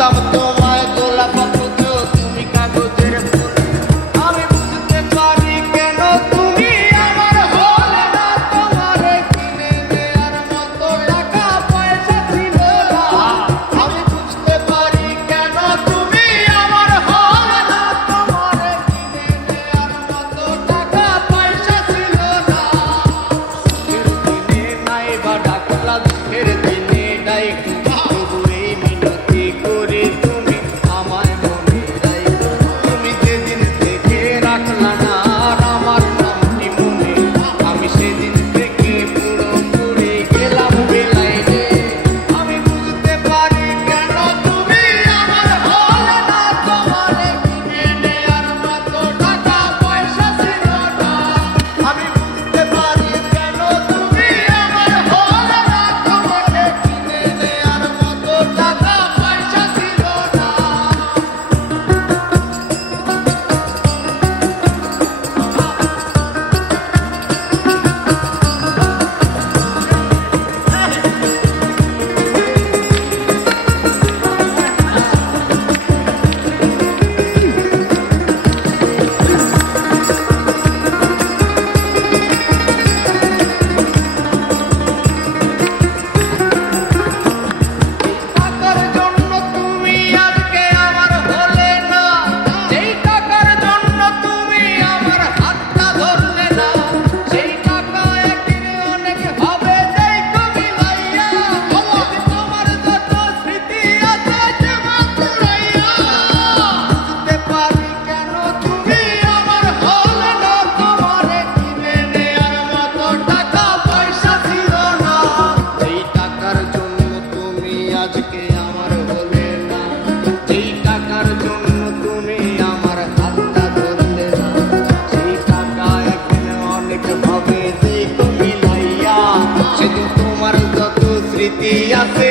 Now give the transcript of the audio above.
ভাবতাম তোমায় গোলাপ অথচ তুমি কাগজের ফুল। আমি বুঝতে পারি কেন তুমি আমার হলে না, তোমারে কিনে দেয়ার মতো টাকা পয়সা ছিল না। আমি বুঝতে পারি কেন তুমি আমার হলে না, তোমারে কিনে দেয়ার মতো টাকা পয়সা ছিল না। সুখের দিনে নাই বা ডাকলা, দুঃখের দিনে ডাইকো, তবু এই মিনতি করি তুমি আমায় মনে রাইখো। তুমি যেদিন থেকে রাখলা না আর আমার নামটি মনে, আমি সেদিন থেকে পুরোপুরি গেলাম বেলাইনে। আমি বুঝতে পারি কেন তুমি আমার হলে না, তোমারে কিনে নেয়ার মতো টাকা পয়সা ছিল না। আমি বুঝতে পারি কেন তুমি আমার হলে না, তোমারে কিনে নেয়ার মতো টাকা পয়সা ছিল না। টাকার জন্য তুমি আজকে আমার হলে না, যেই টাকার জন্য তুমি আমার হাতটা ধরলে না। সেই টাকা একদিন অনেক হবে দেখো মিলাইয়া, তোমার যত স্মৃতি আছে জমা কুড়াইয়া। বুঝতে পারি কেন তুমি আমার হলে না, তোমারে কিনে নেয়ার মতো টাকা পয়সা ছিল না। যেই টাকার জন্য তুমি আজকে আমার হলে না, যেই টাকার জন্য তুমি আমার হাতটা ধরলে না। সেই টাকা একদিন অনেক হবে দেখো মিলাইয়া, সেদিন তোমার যত স্মৃতি আছে